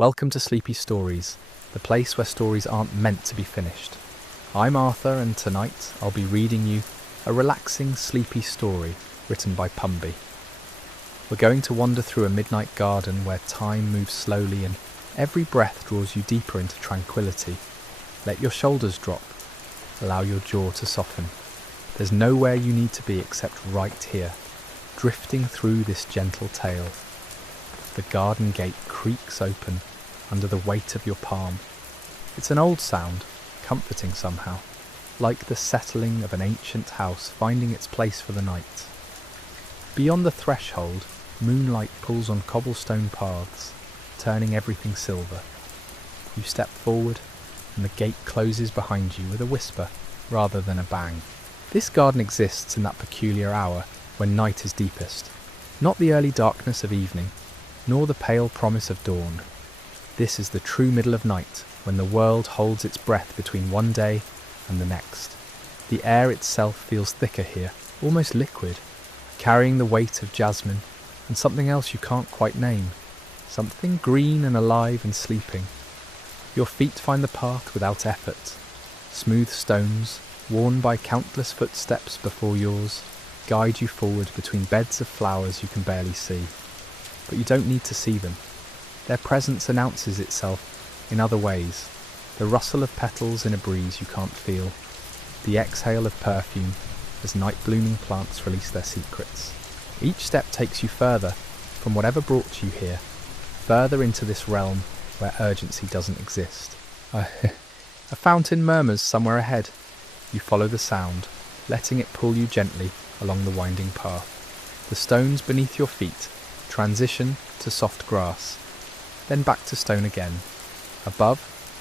Welcome to Sleepy Stories, the place where stories aren't meant to be finished. I'm Arthur, and tonight I'll be reading you a relaxing, sleepy story written by Pumby. We're going to wander through a midnight garden where time moves slowly and every breath draws you deeper into tranquility. Let your shoulders drop. Allow your jaw to soften. There's nowhere you need to be except right here, drifting through this gentle tale. The garden gate creaks open under the weight of your palm. It's an old sound, comforting somehow, like the settling of an ancient house finding its place for the night. Beyond the threshold, moonlight pulls on cobblestone paths, turning everything silver. You step forward, and the gate closes behind you with a whisper rather than a bang. This garden exists in that peculiar hour when night is deepest, not the early darkness of evening, nor the pale promise of dawn. This is the true middle of night, when the world holds its breath between one day and the next. The air itself feels thicker here, almost liquid, carrying the weight of jasmine and something else you can't quite name, something green and alive and sleeping. Your feet find the path without effort. Smooth stones, worn by countless footsteps before yours, guide you forward between beds of flowers you can barely see. But you don't need to see them. Their presence announces itself in other ways. The rustle of petals in a breeze you can't feel. The exhale of perfume as night-blooming plants release their secrets. Each step takes you further from whatever brought you here, further into this realm where urgency doesn't exist. A fountain murmurs somewhere ahead. You follow the sound, letting it pull you gently along the winding path. The stones beneath your feet transition to soft grass, then back to stone again. Above,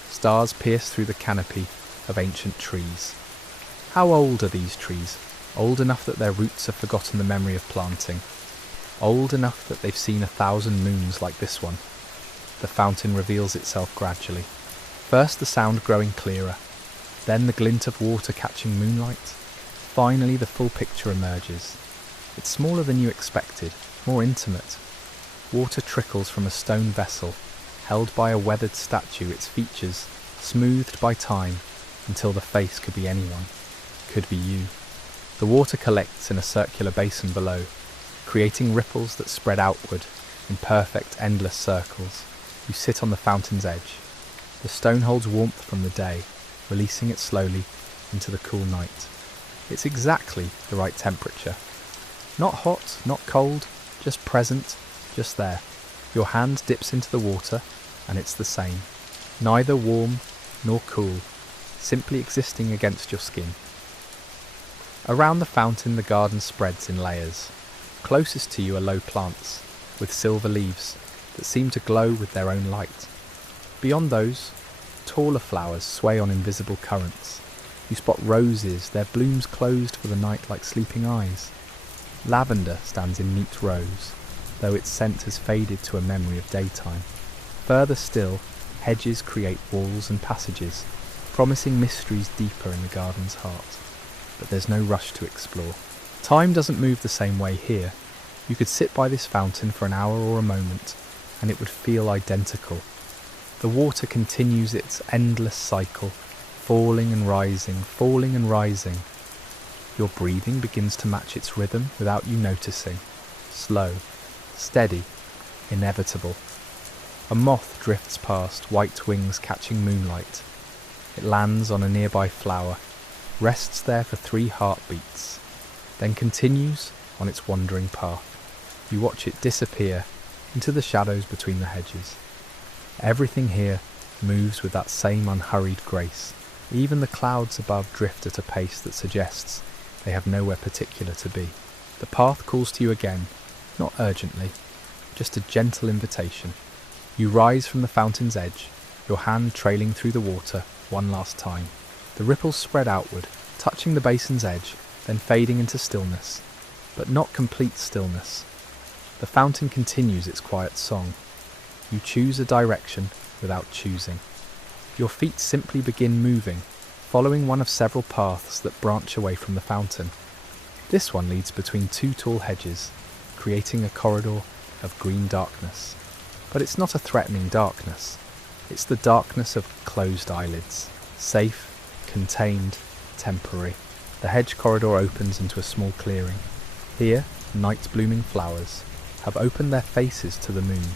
stars pierce through the canopy of ancient trees. How old are these trees? Old enough that their roots have forgotten the memory of planting. Old enough that they've seen 1,000 moons like this one. The fountain reveals itself gradually. First the sound growing clearer, then the glint of water catching moonlight. Finally the full picture emerges. It's smaller than you expected, more intimate. Water trickles from a stone vessel, held by a weathered statue, its features smoothed by time until the face could be anyone, could be you. The water collects in a circular basin below, creating ripples that spread outward in perfect, endless circles. You sit on the fountain's edge. The stone holds warmth from the day, releasing it slowly into the cool night. It's exactly the right temperature. Not hot, not cold, just present, just there. Your hand dips into the water, and it's the same. Neither warm nor cool, simply existing against your skin. Around the fountain the garden spreads in layers. Closest to you are low plants, with silver leaves that seem to glow with their own light. Beyond those, taller flowers sway on invisible currents. You spot roses, their blooms closed for the night like sleeping eyes. Lavender stands in neat rows, though its scent has faded to a memory of daytime. Further still, hedges create walls and passages, promising mysteries deeper in the garden's heart. But there's no rush to explore. Time doesn't move the same way here. You could sit by this fountain for an hour or a moment, and it would feel identical. The water continues its endless cycle, falling and rising, falling and rising. Your breathing begins to match its rhythm without you noticing. Slow, steady, inevitable. A moth drifts past, white wings catching moonlight. It lands on a nearby flower, rests there for 3 heartbeats, then continues on its wandering path. You watch it disappear into the shadows between the hedges. Everything here moves with that same unhurried grace. Even the clouds above drift at a pace that suggests they have nowhere particular to be. The path calls to you again, not urgently, just a gentle invitation. You rise from the fountain's edge, your hand trailing through the water one last time. The ripples spread outward, touching the basin's edge, then fading into stillness, but not complete stillness. The fountain continues its quiet song. You choose a direction without choosing. Your feet simply begin moving, following one of several paths that branch away from the fountain. This one leads between 2 tall hedges, creating a corridor of green darkness. But it's not a threatening darkness. It's the darkness of closed eyelids. Safe, contained, temporary. The hedge corridor opens into a small clearing. Here, night-blooming flowers have opened their faces to the moon.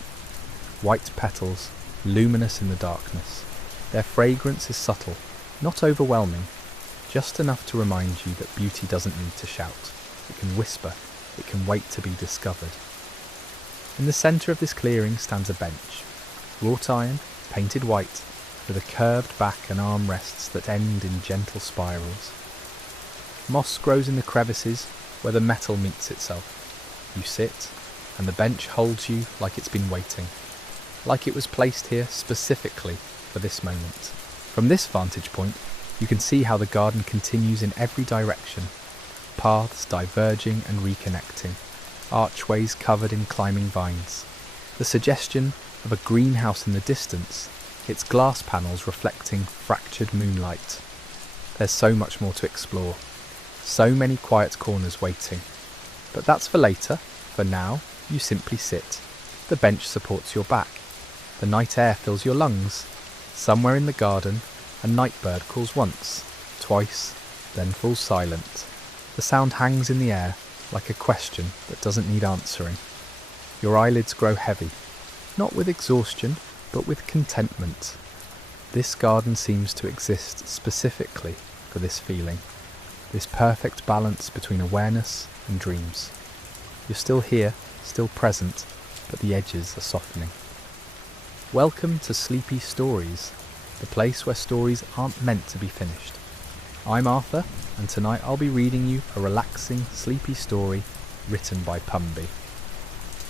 White petals, luminous in the darkness. Their fragrance is subtle, not overwhelming, just enough to remind you that beauty doesn't need to shout. It can whisper, it can wait to be discovered. In the centre of this clearing stands a bench, wrought iron, painted white, with a curved back and armrests that end in gentle spirals. Moss grows in the crevices where the metal meets itself. You sit, and the bench holds you like it's been waiting, like it was placed here specifically for this moment. From this vantage point, you can see how the garden continues in every direction, paths diverging and reconnecting, archways covered in climbing vines. The suggestion of a greenhouse in the distance, its glass panels reflecting fractured moonlight. There's so much more to explore, so many quiet corners waiting. But that's for later. For now, you simply sit. The bench supports your back. The night air fills your lungs. Somewhere in the garden, a nightbird calls once, twice, then falls silent. The sound hangs in the air like a question that doesn't need answering. Your eyelids grow heavy, not with exhaustion, but with contentment. This garden seems to exist specifically for this feeling, this perfect balance between awareness and dreams. You're still here, still present, but the edges are softening. Welcome to Sleepy Stories, the place where stories aren't meant to be finished. I'm Arthur, and tonight I'll be reading you a relaxing, sleepy story written by Pumby.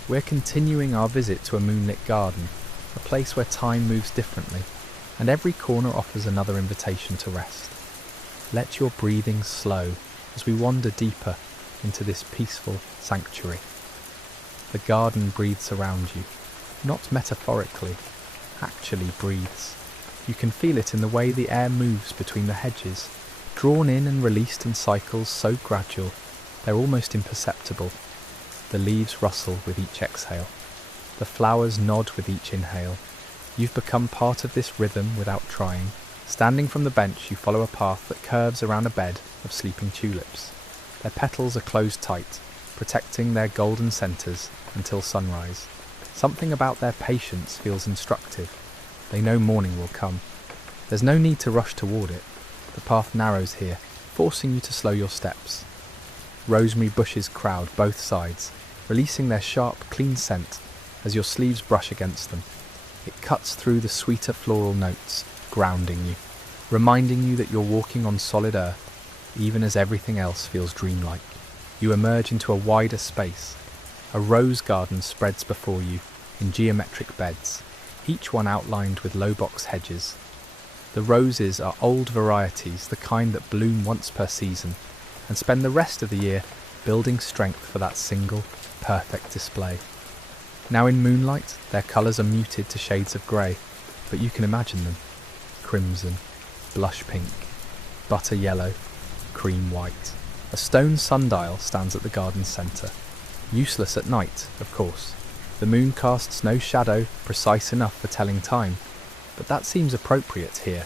We're continuing our visit to a moonlit garden, a place where time moves differently, and every corner offers another invitation to rest. Let your breathing slow as we wander deeper into this peaceful sanctuary. The garden breathes around you, not metaphorically, actually breathes. You can feel it in the way the air moves between the hedges, drawn in and released in cycles so gradual, they're almost imperceptible. The leaves rustle with each exhale. The flowers nod with each inhale. You've become part of this rhythm without trying. Standing from the bench, you follow a path that curves around a bed of sleeping tulips. Their petals are closed tight, protecting their golden centres until sunrise. Something about their patience feels instructive. They know morning will come. There's no need to rush toward it. The path narrows here, forcing you to slow your steps. Rosemary bushes crowd both sides, releasing their sharp, clean scent as your sleeves brush against them. It cuts through the sweeter floral notes, grounding you, reminding you that you're walking on solid earth, even as everything else feels dreamlike. You emerge into a wider space. A rose garden spreads before you in geometric beds, each one outlined with low box hedges. The roses are old varieties, the kind that bloom once per season, and spend the rest of the year building strength for that single, perfect display. Now in moonlight, their colours are muted to shades of grey, but you can imagine them. Crimson, blush pink, butter yellow, cream white. A stone sundial stands at the garden's centre. Useless at night, of course. The moon casts no shadow precise enough for telling time, but that seems appropriate here.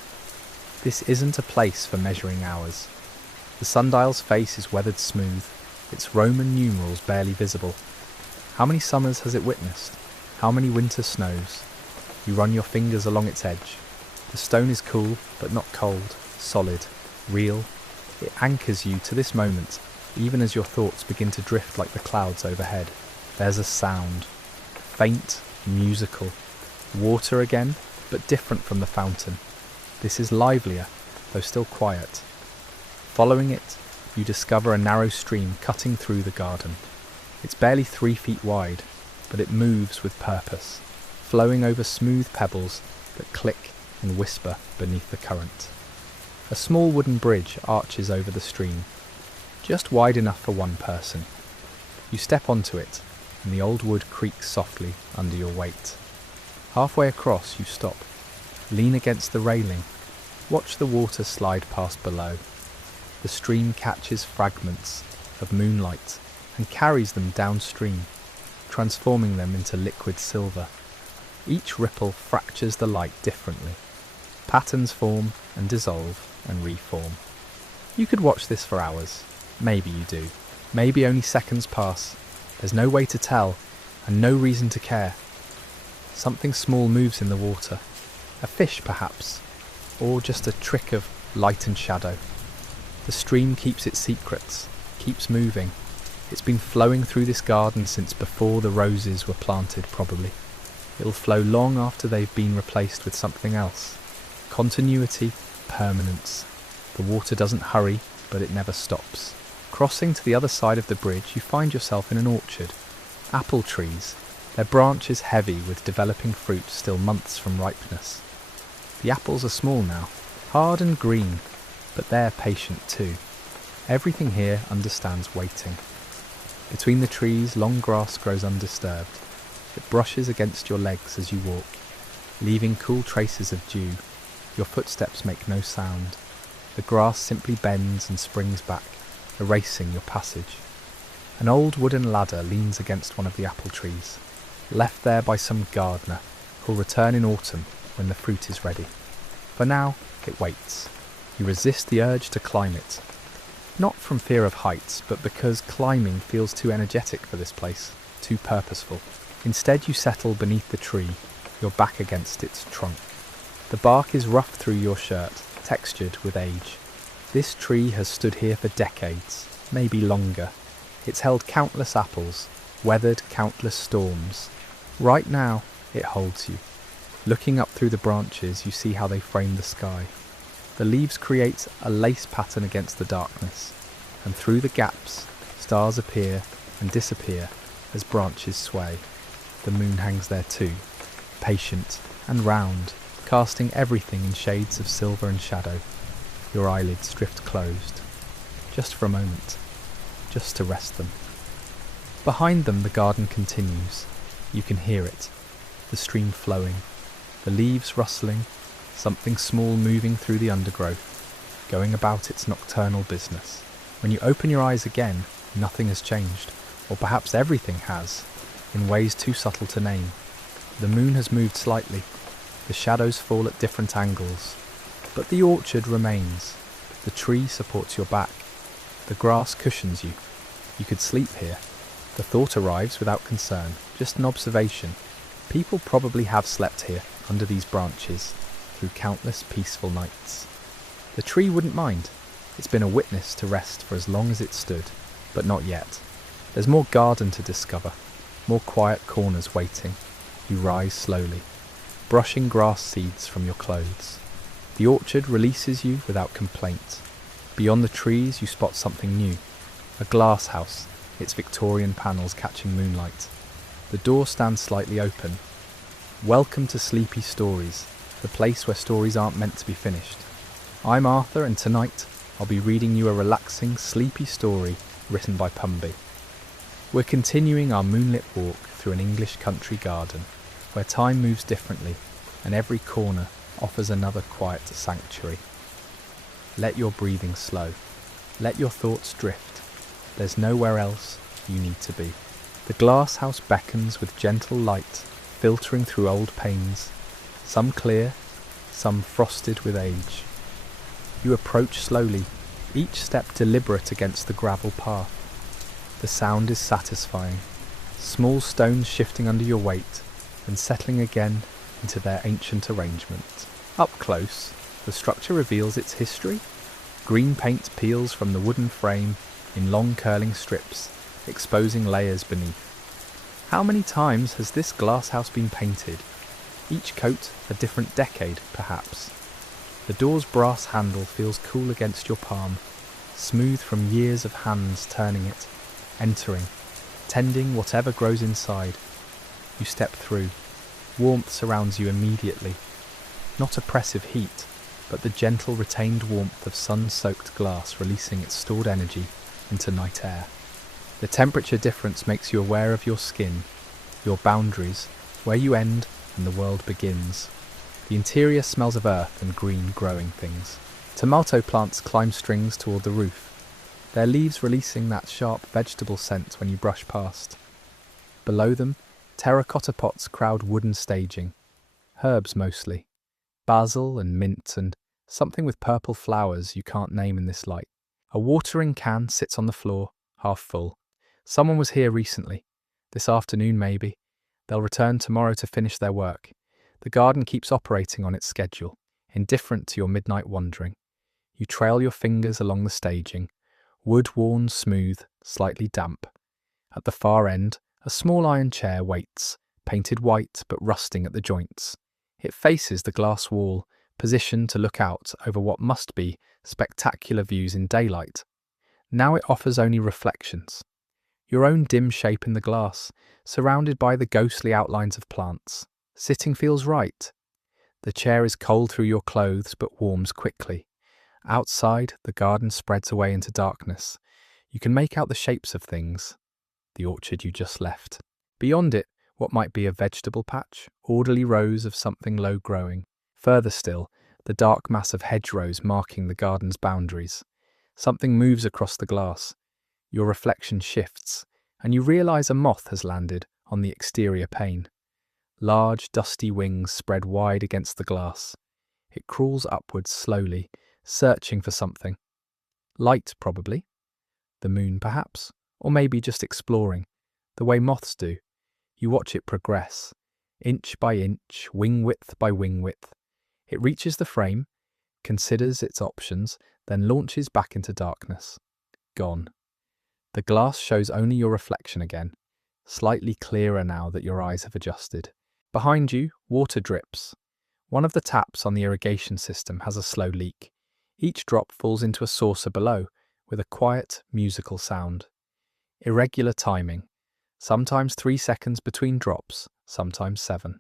This isn't a place for measuring hours. The sundial's face is weathered smooth, its Roman numerals barely visible. How many summers has it witnessed? How many winter snows? You run your fingers along its edge. The stone is cool, but not cold, solid, real. It anchors you to this moment, even as your thoughts begin to drift like the clouds overhead. There's a sound. Faint, musical. Water again, but different from the fountain. This is livelier, though still quiet. Following it, you discover a narrow stream cutting through the garden. It's barely 3 feet wide, but it moves with purpose, flowing over smooth pebbles that click and whisper beneath the current. A small wooden bridge arches over the stream, just wide enough for one person. You step onto it, and the old wood creaks softly under your weight. Halfway across, you stop, lean against the railing, watch the water slide past below. The stream catches fragments of moonlight and carries them downstream, transforming them into liquid silver. Each ripple fractures the light differently. Patterns form and dissolve and reform. You could watch this for hours. Maybe you do. Maybe only seconds pass. There's no way to tell, and no reason to care. Something small moves in the water. A fish, perhaps, or just a trick of light and shadow. The stream keeps its secrets, keeps moving. It's been flowing through this garden since before the roses were planted, probably. It'll flow long after they've been replaced with something else. Continuity, permanence. The water doesn't hurry, but it never stops. Crossing to the other side of the bridge, you find yourself in an orchard. Apple trees, their branches heavy with developing fruit still months from ripeness. The apples are small now, hard and green, but they're patient too. Everything here understands waiting. Between the trees, long grass grows undisturbed. It brushes against your legs as you walk, leaving cool traces of dew. Your footsteps make no sound. The grass simply bends and springs back, erasing your passage. An old wooden ladder leans against one of the apple trees, left there by some gardener, who'll return in autumn when the fruit is ready. For now, it waits. You resist the urge to climb it. Not from fear of heights, but because climbing feels too energetic for this place, too purposeful. Instead, you settle beneath the tree, your back against its trunk. The bark is rough through your shirt, textured with age. This tree has stood here for decades, maybe longer. It's held countless apples, weathered countless storms. Right now, it holds you. Looking up through the branches, you see how they frame the sky. The leaves create a lace pattern against the darkness, and through the gaps, stars appear and disappear as branches sway. The moon hangs there too, patient and round, casting everything in shades of silver and shadow. Your eyelids drift closed, just for a moment, just to rest them. Behind them the garden continues. You can hear it, the stream flowing, the leaves rustling, something small moving through the undergrowth, going about its nocturnal business. When you open your eyes again, nothing has changed, or perhaps everything has, in ways too subtle to name. The moon has moved slightly, the shadows fall at different angles, but the orchard remains. The tree supports your back, the grass cushions you. You could sleep here. The thought arrives without concern, just an observation. People probably have slept here, under these branches, through countless peaceful nights. The tree wouldn't mind. It's been a witness to rest for as long as it stood, but not yet. There's more garden to discover, more quiet corners waiting. You rise slowly, brushing grass seeds from your clothes. The orchard releases you without complaint. Beyond the trees you spot something new, a glass house, its Victorian panels catching moonlight. The door stands slightly open. Welcome to Sleepy Stories, the place where stories aren't meant to be finished. I'm Arthur, and tonight I'll be reading you a relaxing, sleepy story written by Pumby. We're continuing our moonlit walk through an English country garden, where time moves differently, and every corner offers another quiet sanctuary. Let your breathing slow. Let your thoughts drift. There's nowhere else you need to be. The glass house beckons with gentle light, filtering through old panes, some clear, some frosted with age. You approach slowly, each step deliberate against the gravel path. The sound is satisfying, small stones shifting under your weight and settling again into their ancient arrangement. Up close, the structure reveals its history. Green paint peels from the wooden frame in long curling strips, exposing layers beneath. How many times has this glass house been painted? Each coat a different decade, perhaps. The door's brass handle feels cool against your palm, smooth from years of hands turning it, entering, tending whatever grows inside. You step through. Warmth surrounds you immediately. Not oppressive heat, but the gentle retained warmth of sun-soaked glass releasing its stored energy into night air. The temperature difference makes you aware of your skin, your boundaries, where you end and the world begins. The interior smells of earth and green growing things. Tomato plants climb strings toward the roof, their leaves releasing that sharp vegetable scent when you brush past. Below them, terracotta pots crowd wooden staging, Herbs mostly. Basil and mint and something with purple flowers you can't name in this light. A watering can sits on the floor, half full. Someone was here recently. This afternoon maybe. They'll return tomorrow to finish their work. The garden keeps operating on its schedule, indifferent to your midnight wandering. You trail your fingers along the staging, wood worn smooth, slightly damp. At the far end, a small iron chair waits, painted white but rusting at the joints. It faces the glass wall, positioned to look out over what must be spectacular views in daylight. Now it offers only reflections. Your own dim shape in the glass, surrounded by the ghostly outlines of plants. Sitting feels right. The chair is cold through your clothes but warms quickly. Outside, the garden spreads away into darkness. You can make out the shapes of things. The orchard you just left. Beyond it, what might be a vegetable patch, orderly rows of something low-growing. Further still, the dark mass of hedgerows marking the garden's boundaries. Something moves across the glass. Your reflection shifts, and you realise a moth has landed on the exterior pane. Large, dusty wings spread wide against the glass. It crawls upwards slowly, searching for something. Light, probably. The moon, perhaps. Or maybe just exploring, the way moths do. You watch it progress, inch by inch, wing width by wing width. It reaches the frame, considers its options, then launches back into darkness. Gone. The glass shows only your reflection again, slightly clearer now that your eyes have adjusted. Behind you, water drips. One of the taps on the irrigation system has a slow leak. Each drop falls into a saucer below, with a quiet, musical sound. Irregular timing, sometimes 3 seconds between drops, sometimes 7.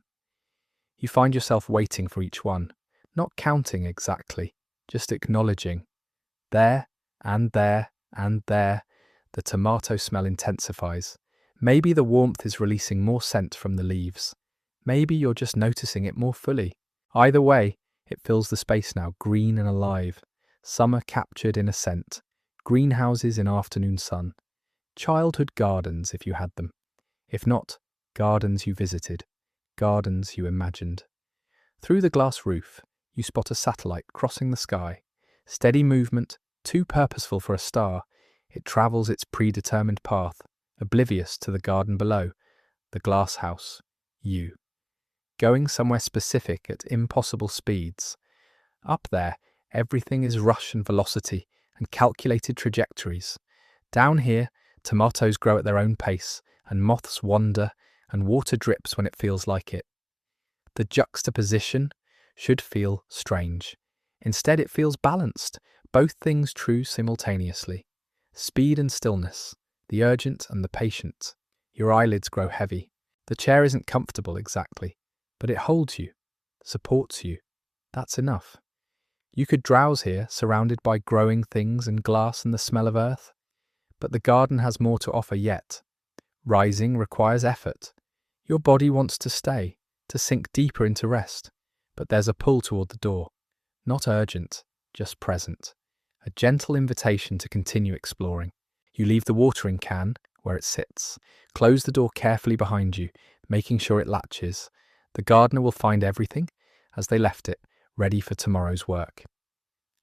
You find yourself waiting for each one, not counting exactly, just acknowledging. There, and there, and there, the tomato smell intensifies. Maybe the warmth is releasing more scent from the leaves. Maybe you're just noticing it more fully. Either way, it fills the space now, green and alive. Summer captured in a scent. Greenhouses in afternoon sun. Childhood gardens, if you had them. If not, gardens you visited. Gardens you imagined. Through the glass roof, you spot a satellite crossing the sky. Steady movement, too purposeful for a star. It travels its predetermined path, oblivious to the garden below, the glass house, you. Going somewhere specific at impossible speeds. Up there, everything is rush and velocity and calculated trajectories. Down here, tomatoes grow at their own pace, and moths wander, and water drips when it feels like it. The juxtaposition should feel strange. Instead, it feels balanced, both things true simultaneously. Speed and stillness, the urgent and the patient. Your eyelids grow heavy. The chair isn't comfortable exactly, but it holds you, supports you. That's enough. You could drowse here, surrounded by growing things and glass and the smell of earth. But the garden has more to offer yet. Rising requires effort. Your body wants to stay, to sink deeper into rest. But there's a pull toward the door. Not urgent, just present. A gentle invitation to continue exploring. You leave the watering can where it sits. Close the door carefully behind you, making sure it latches. The gardener will find everything, as they left it, ready for tomorrow's work.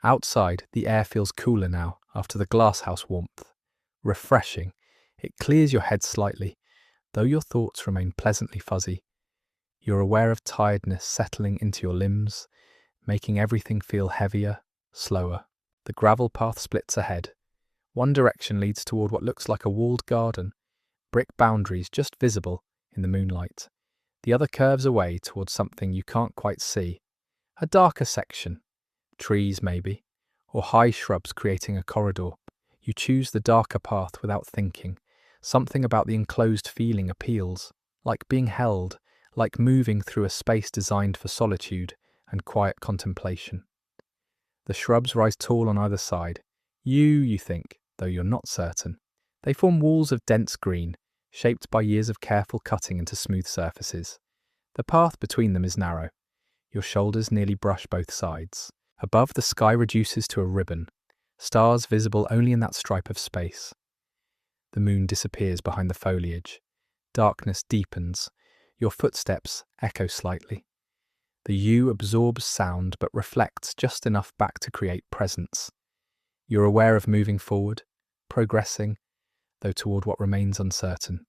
Outside, the air feels cooler now, after the glasshouse warmth. Refreshing. It clears your head slightly, though your thoughts remain pleasantly fuzzy. You're aware of tiredness settling into your limbs, making everything feel heavier, slower. The gravel path splits ahead. One direction leads toward what looks like a walled garden, brick boundaries just visible in the moonlight. The other curves away towards something you can't quite see. A darker section. Trees, maybe, or high shrubs creating a corridor. You choose the darker path without thinking. Something about the enclosed feeling appeals, like being held, like moving through a space designed for solitude and quiet contemplation. The shrubs rise tall on either side. You think, though you're not certain. They form walls of dense green, shaped by years of careful cutting into smooth surfaces. The path between them is narrow. Your shoulders nearly brush both sides. Above, the sky reduces to a ribbon, stars visible only in that stripe of space. The moon disappears behind the foliage. Darkness deepens. Your footsteps echo slightly. The U absorbs sound but reflects just enough back to create presence. You're aware of moving forward, progressing, though toward what remains uncertain.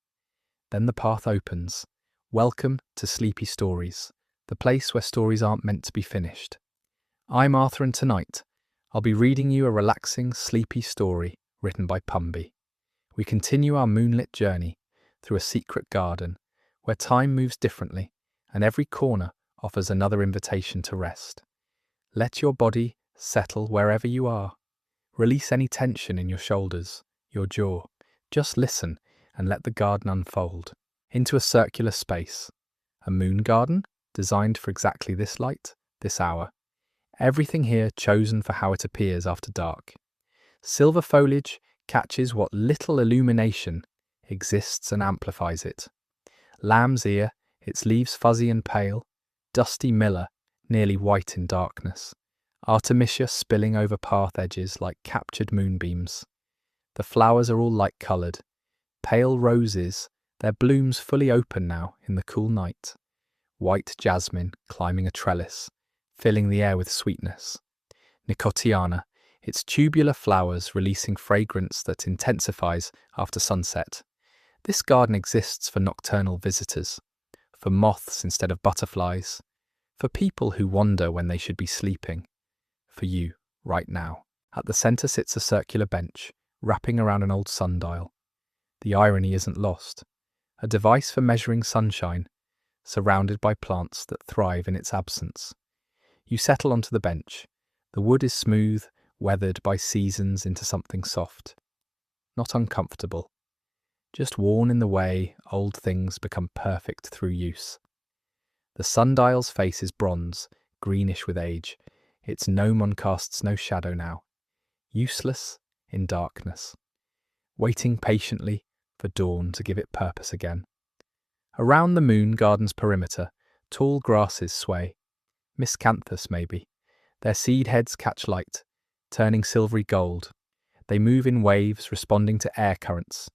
Then the path opens. Welcome to Sleepy Stories, the place where stories aren't meant to be finished. I'm Arthur, and tonight I'll be reading you a relaxing, sleepy story written by Pumby. We continue our moonlit journey through a secret garden where time moves differently and every corner offers another invitation to rest. Let your body settle wherever you are. Release any tension in your shoulders, your jaw. Just listen and let the garden unfold into a circular space. A moon garden designed for exactly this light, this hour. Everything here chosen for how it appears after dark. Silver foliage catches what little illumination exists and amplifies it. Lamb's ear, its leaves fuzzy and pale. Dusty miller, nearly white in darkness. Artemisia spilling over path edges like captured moonbeams. The flowers are all light-coloured. Pale roses, their blooms fully open now in the cool night. White jasmine climbing a trellis, filling the air with sweetness. Nicotiana, its tubular flowers releasing fragrance that intensifies after sunset. This garden exists for nocturnal visitors, for moths instead of butterflies, for people who wander when they should be sleeping. For you, right now. At the centre sits a circular bench, wrapping around an old sundial. The irony isn't lost. A device for measuring sunshine, surrounded by plants that thrive in its absence. You settle onto the bench. The wood is smooth, weathered by seasons into something soft. Not uncomfortable. Just worn in the way old things become perfect through use. The sundial's face is bronze, greenish with age. Its gnomon casts no shadow now. Useless in darkness. Waiting patiently for dawn to give it purpose again. Around the moon garden's perimeter, tall grasses sway. Miscanthus, maybe. Their seed heads catch light, turning silvery gold. They move in waves, responding to air currents.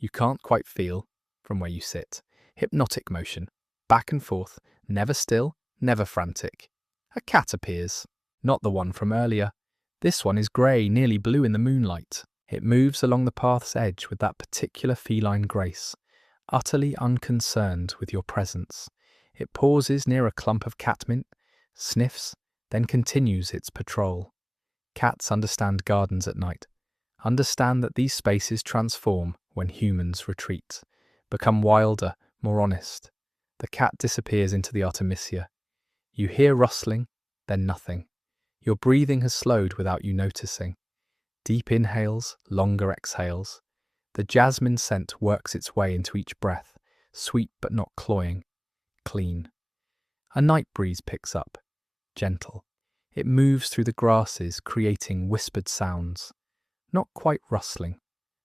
You can't quite feel, from where you sit, hypnotic motion, back and forth, never still, never frantic. A cat appears, not the one from earlier. This one is grey, nearly blue in the moonlight. It moves along the path's edge with that particular feline grace, utterly unconcerned with your presence. It pauses near a clump of catmint, sniffs, then continues its patrol. Cats understand gardens at night, understand that these spaces transform when humans retreat, become wilder, more honest. The cat disappears into the Artemisia. You hear rustling, then nothing. Your breathing has slowed without you noticing. Deep inhales, longer exhales. The jasmine scent works its way into each breath, sweet but not cloying, clean. A night breeze picks up, gentle. It moves through the grasses, creating whispered sounds. Not quite rustling,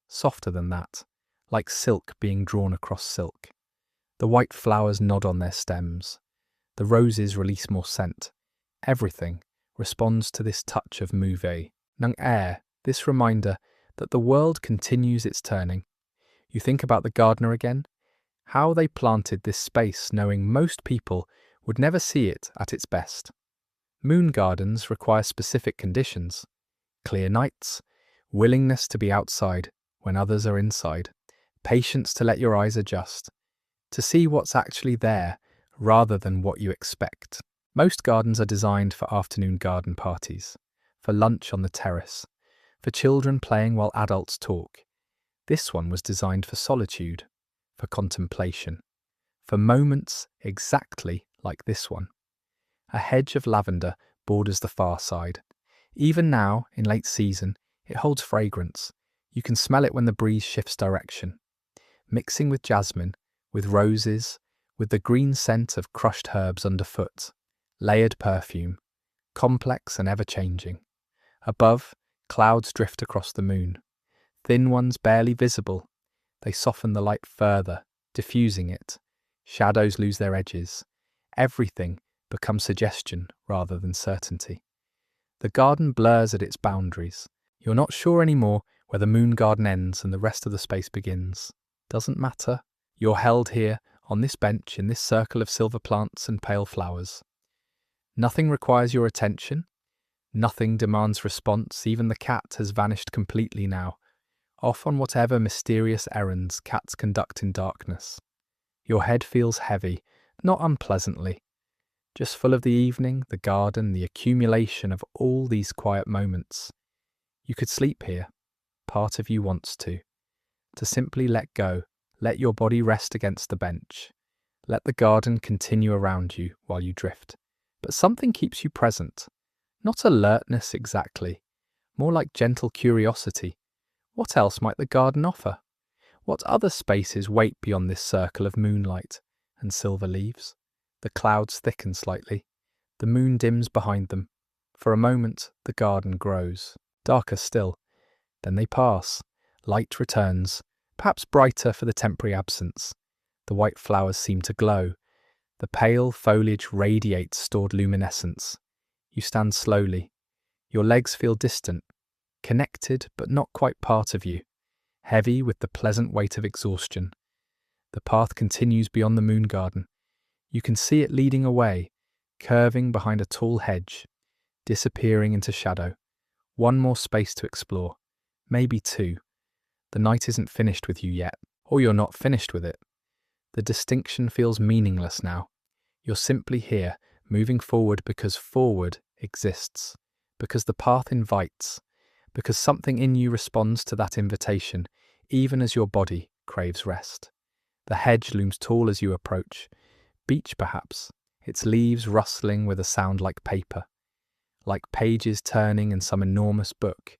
softer than that, like silk being drawn across silk. The white flowers nod on their stems. The roses release more scent. Everything responds to this touch of mouve. Nung air, this reminder that the world continues its turning. You think about the gardener again, how they planted this space knowing most people would never see it at its best. Moon gardens require specific conditions. Clear nights, willingness to be outside when others are inside, patience to let your eyes adjust, to see what's actually there rather than what you expect. Most gardens are designed for afternoon garden parties, for lunch on the terrace, for children playing while adults talk. This one was designed for solitude, for contemplation, for moments exactly like this one. A hedge of lavender borders the far side. Even now, in late season, it holds fragrance. You can smell it when the breeze shifts direction. Mixing with jasmine, with roses, with the green scent of crushed herbs underfoot. Layered perfume, complex and ever-changing. Above, clouds drift across the moon. Thin ones barely visible. They soften the light further, diffusing it. Shadows lose their edges. Everything becomes suggestion rather than certainty. The garden blurs at its boundaries. You're not sure anymore where the moon garden ends and the rest of the space begins. Doesn't matter. You're held here, on this bench, in this circle of silver plants and pale flowers. Nothing requires your attention. Nothing demands response. Even the cat has vanished completely now, off on whatever mysterious errands cats conduct in darkness. Your head feels heavy, not unpleasantly, just full of the evening, the garden, the accumulation of all these quiet moments. You could sleep here. Part of you wants to simply let go, let your body rest against the bench. Let the garden continue around you while you drift. But something keeps you present. Not alertness exactly, more like gentle curiosity. What else might the garden offer? What other spaces wait beyond this circle of moonlight and silver leaves? The clouds thicken slightly. The moon dims behind them. For a moment, the garden grows. Darker still. Then they pass. Light returns, perhaps brighter for the temporary absence. The white flowers seem to glow. The pale foliage radiates stored luminescence. You stand slowly. Your legs feel distant, connected but not quite part of you, heavy with the pleasant weight of exhaustion. The path continues beyond the moon garden. You can see it leading away, curving behind a tall hedge, disappearing into shadow. One more space to explore, maybe two. The night isn't finished with you yet, or you're not finished with it. The distinction feels meaningless now. You're simply here, moving forward because forward exists, because the path invites, because something in you responds to that invitation, even as your body craves rest. The hedge looms tall as you approach. Beech perhaps, its leaves rustling with a sound like paper, like pages turning in some enormous book.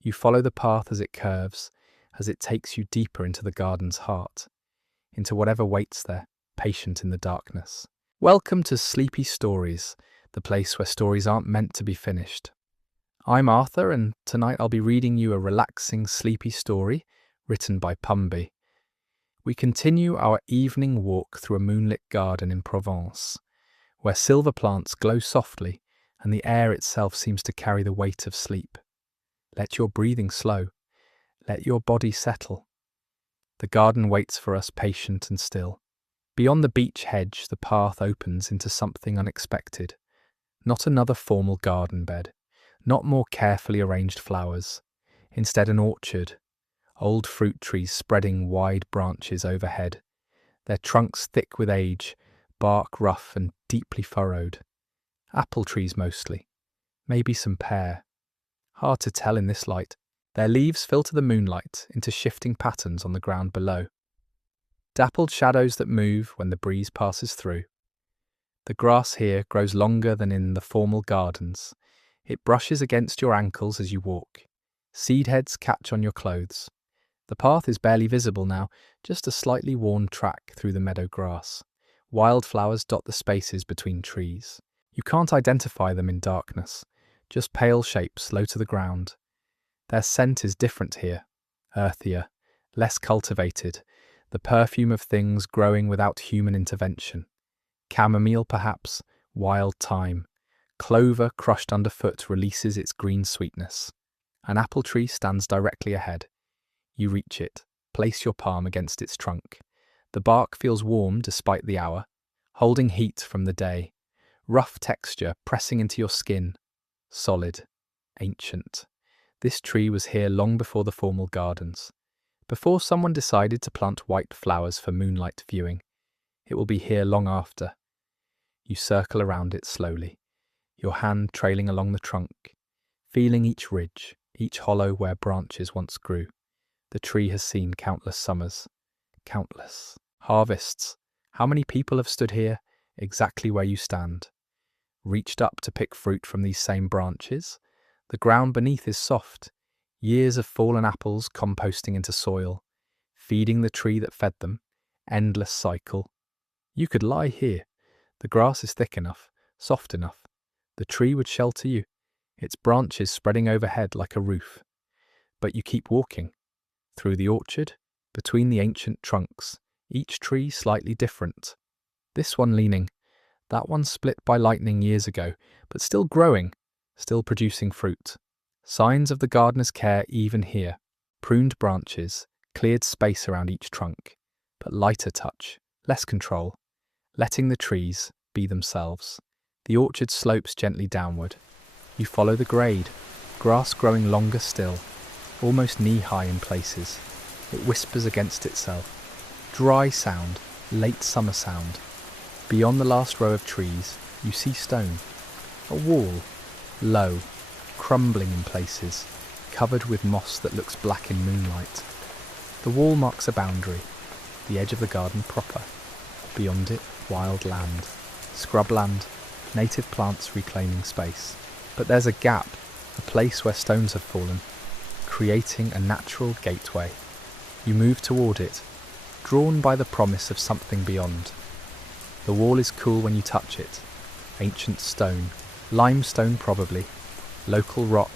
You follow the path as it curves, as it takes you deeper into the garden's heart, into whatever waits there, patient in the darkness. Welcome to Sleepy Stories, the place where stories aren't meant to be finished. I'm Arthur, and tonight I'll be reading you a relaxing, sleepy story written by Pumby. We continue our evening walk through a moonlit garden in Provence, where silver plants glow softly and the air itself seems to carry the weight of sleep. Let your breathing slow. Let your body settle. The garden waits for us, patient and still. Beyond the beech hedge, the path opens into something unexpected. Not another formal garden bed, not more carefully arranged flowers. Instead, an orchard. Old fruit trees spreading wide branches overhead, their trunks thick with age, bark rough and deeply furrowed. Apple trees mostly, maybe some pear. Hard to tell in this light. Their leaves filter the moonlight into shifting patterns on the ground below. Dappled shadows that move when the breeze passes through. The grass here grows longer than in the formal gardens. It brushes against your ankles as you walk. Seed heads catch on your clothes. The path is barely visible now, just a slightly worn track through the meadow grass. Wildflowers dot the spaces between trees. You can't identify them in darkness, just pale shapes low to the ground. Their scent is different here, earthier, less cultivated, the perfume of things growing without human intervention. Chamomile perhaps, wild thyme. Clover crushed underfoot releases its green sweetness. An apple tree stands directly ahead. You reach it, place your palm against its trunk. The bark feels warm despite the hour, holding heat from the day. Rough texture pressing into your skin. Solid, ancient. This tree was here long before the formal gardens. Before someone decided to plant white flowers for moonlight viewing. It will be here long after. You circle around it slowly, your hand trailing along the trunk, feeling each ridge, each hollow where branches once grew. The tree has seen countless summers, countless harvests. How many people have stood here, exactly where you stand? Reached up to pick fruit from these same branches? The ground beneath is soft, years of fallen apples composting into soil, feeding the tree that fed them, endless cycle. You could lie here. The grass is thick enough, soft enough. The tree would shelter you, its branches spreading overhead like a roof. But you keep walking. Through the orchard, between the ancient trunks, each tree slightly different. This one leaning, that one split by lightning years ago, but still growing, still producing fruit. Signs of the gardener's care even here. Pruned branches, cleared space around each trunk, but lighter touch, less control, letting the trees be themselves. The orchard slopes gently downward. You follow the grade, grass growing longer still, almost knee-high in places. It whispers against itself. Dry sound, late summer sound. Beyond the last row of trees, you see stone. A wall, low, crumbling in places, covered with moss that looks black in moonlight. The wall marks a boundary, the edge of the garden proper. Beyond it, wild land, scrubland, native plants reclaiming space. But there's a gap, a place where stones have fallen, creating a natural gateway. You move toward it, drawn by the promise of something beyond. The wall is cool when you touch it. Ancient stone, limestone probably, local rock.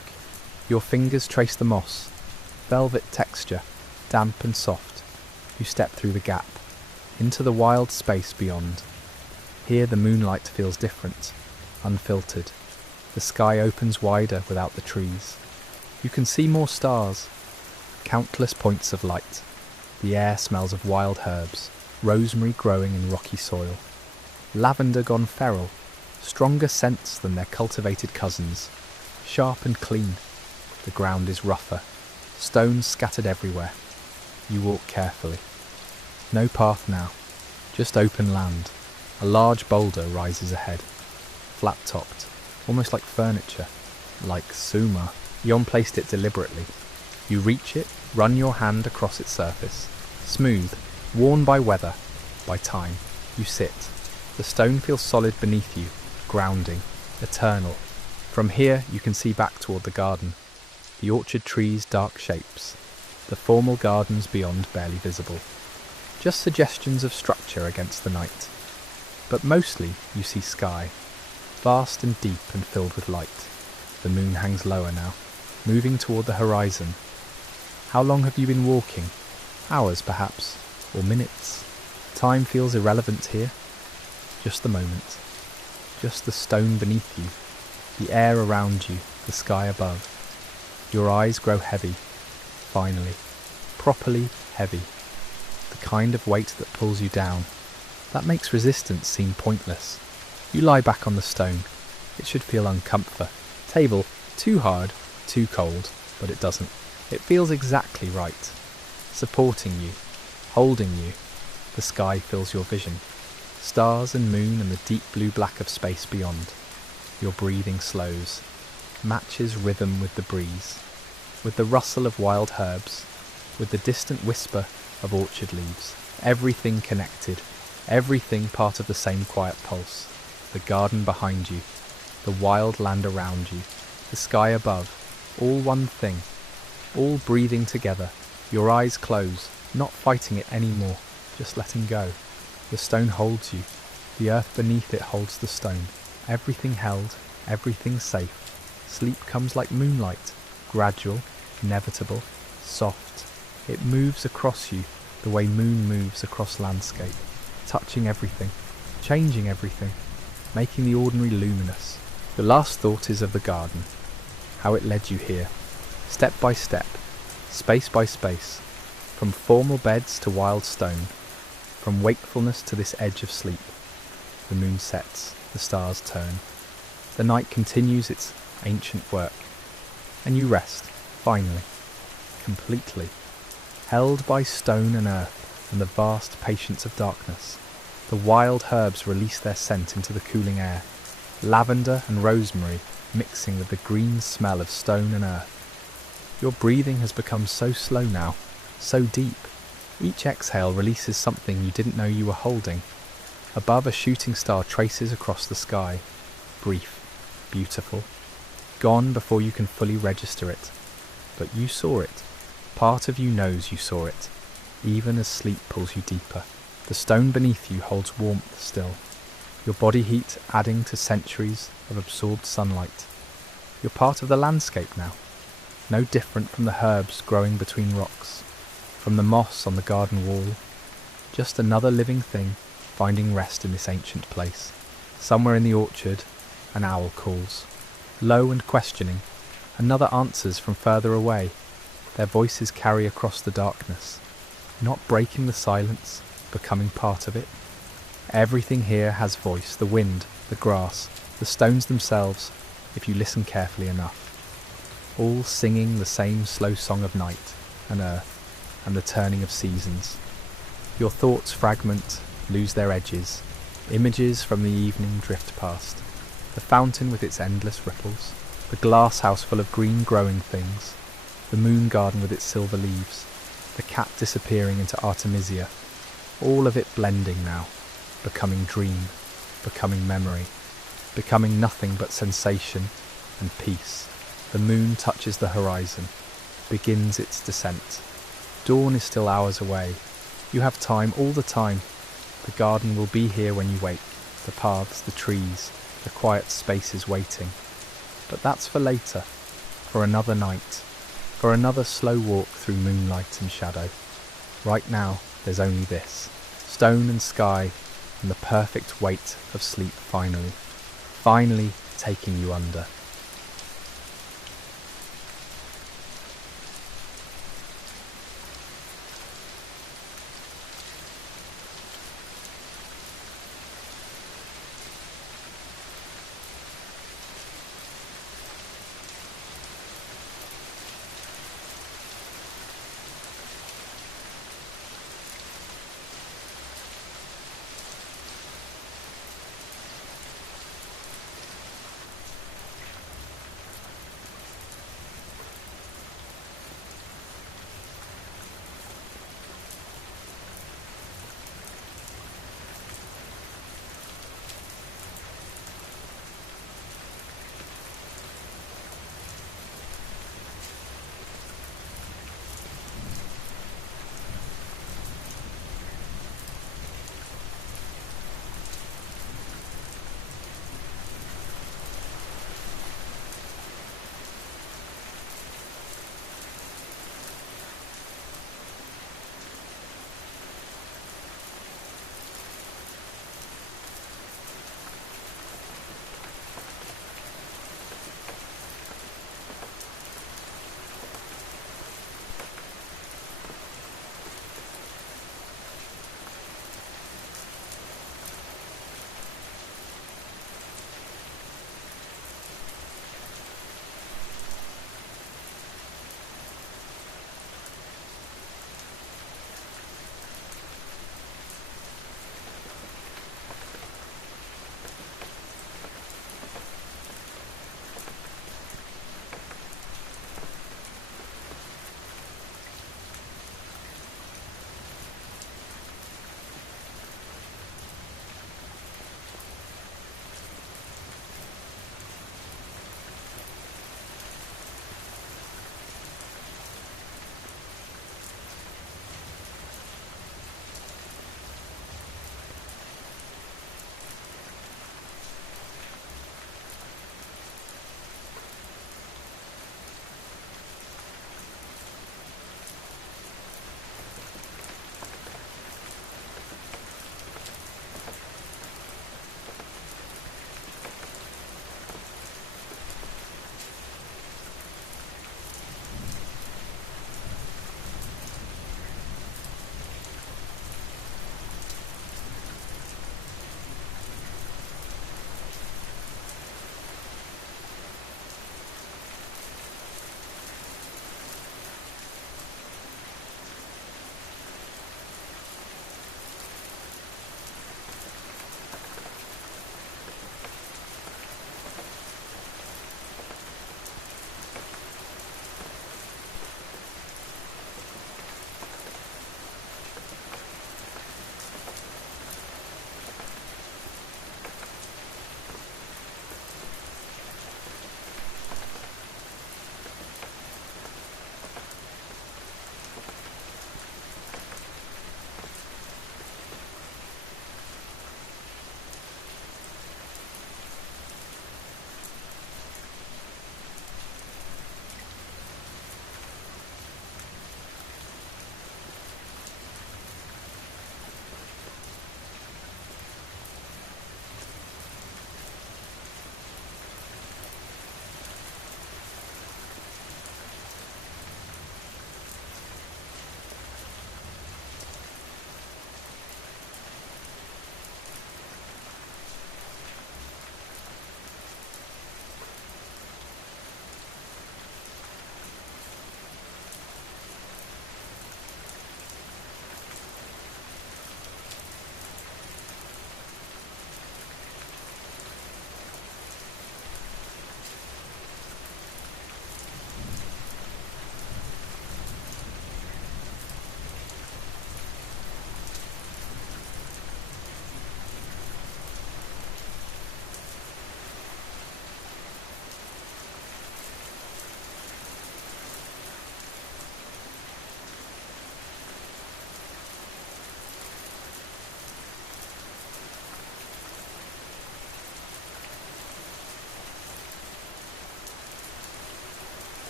Your fingers trace the moss, velvet texture, damp and soft. You step through the gap, into the wild space beyond. Here the moonlight feels different, unfiltered. The sky opens wider without the trees. You can see more stars, countless points of light. The air smells of wild herbs, rosemary growing in rocky soil. Lavender gone feral, stronger scents than their cultivated cousins. Sharp and clean. The ground is rougher, stones scattered everywhere. You walk carefully. No path now, just open land. A large boulder rises ahead, flat-topped, almost like furniture, like Suma. Yon placed it deliberately. You reach it, run your hand across its surface. Smooth, worn by weather, by time. You sit. The stone feels solid beneath you, grounding, eternal. From here you can see back toward the garden. The orchard trees' dark shapes. The formal gardens beyond barely visible. Just suggestions of structure against the night. But mostly you see sky, vast and deep and filled with light. The moon hangs lower now, moving toward the horizon. How long have you been walking? Hours perhaps, or minutes? Time feels irrelevant here. Just the moment. Just the stone beneath you, the air around you, the sky above. Your eyes grow heavy, finally, properly heavy. The kind of weight that pulls you down. That makes resistance seem pointless. You lie back on the stone. It should feel uncomfort. Table, too hard, too cold, but it doesn't. It feels exactly right. Supporting you, holding you. The sky fills your vision. Stars and moon and the deep blue-black of space beyond. Your breathing slows, matches rhythm with the breeze, with the rustle of wild herbs, with the distant whisper of orchard leaves. Everything connected, everything part of the same quiet pulse. The garden behind you, the wild land around you, the sky above, all one thing, all breathing together. Your eyes close, not fighting it anymore, just letting go. The stone holds you, the earth beneath it holds the stone. Everything held, everything safe. Sleep comes like moonlight, gradual, inevitable, soft. It moves across you the way moon moves across landscape, touching everything, changing everything, making the ordinary luminous. The last thought is of the garden, how it led you here, step by step, space by space, from formal beds to wild stone, from wakefulness to this edge of sleep. The moon sets, the stars turn. The night continues its ancient work, and you rest, finally, completely, held by stone and earth and the vast patience of darkness. The wild herbs release their scent into the cooling air, lavender and rosemary mixing with the green smell of stone and earth. Your breathing has become so slow now, so deep. Each exhale releases something you didn't know you were holding. Above, a shooting star traces across the sky. Brief, beautiful, gone before you can fully register it. But you saw it. Part of you knows you saw it, even as sleep pulls you deeper. The stone beneath you holds warmth still, your body heat adding to centuries of absorbed sunlight. You're part of the landscape now, no different from the herbs growing between rocks, from the moss on the garden wall. Just another living thing finding rest in this ancient place. Somewhere in the orchard, an owl calls, low and questioning. Another answers from further away. Their voices carry across the darkness, not breaking the silence, becoming part of it. Everything here has voice, the wind, the grass, the stones themselves, if you listen carefully enough, all singing the same slow song of night and earth and the turning of seasons. Your thoughts fragment, lose their edges, images from the evening drift past, the fountain with its endless ripples, the glass house full of green growing things, the moon garden with its silver leaves, the cat disappearing into Artemisia, all of it blending now, becoming dream, becoming memory, becoming nothing but sensation and peace. The moon touches the horizon, begins its descent. Dawn is still hours away. You have time, all the time. The garden will be here when you wake, the paths, the trees, the quiet spaces waiting. But that's for later, for another night, for another slow walk through moonlight and shadow. Right now, there's only this, stone and sky, and the perfect weight of sleep finally taking you under.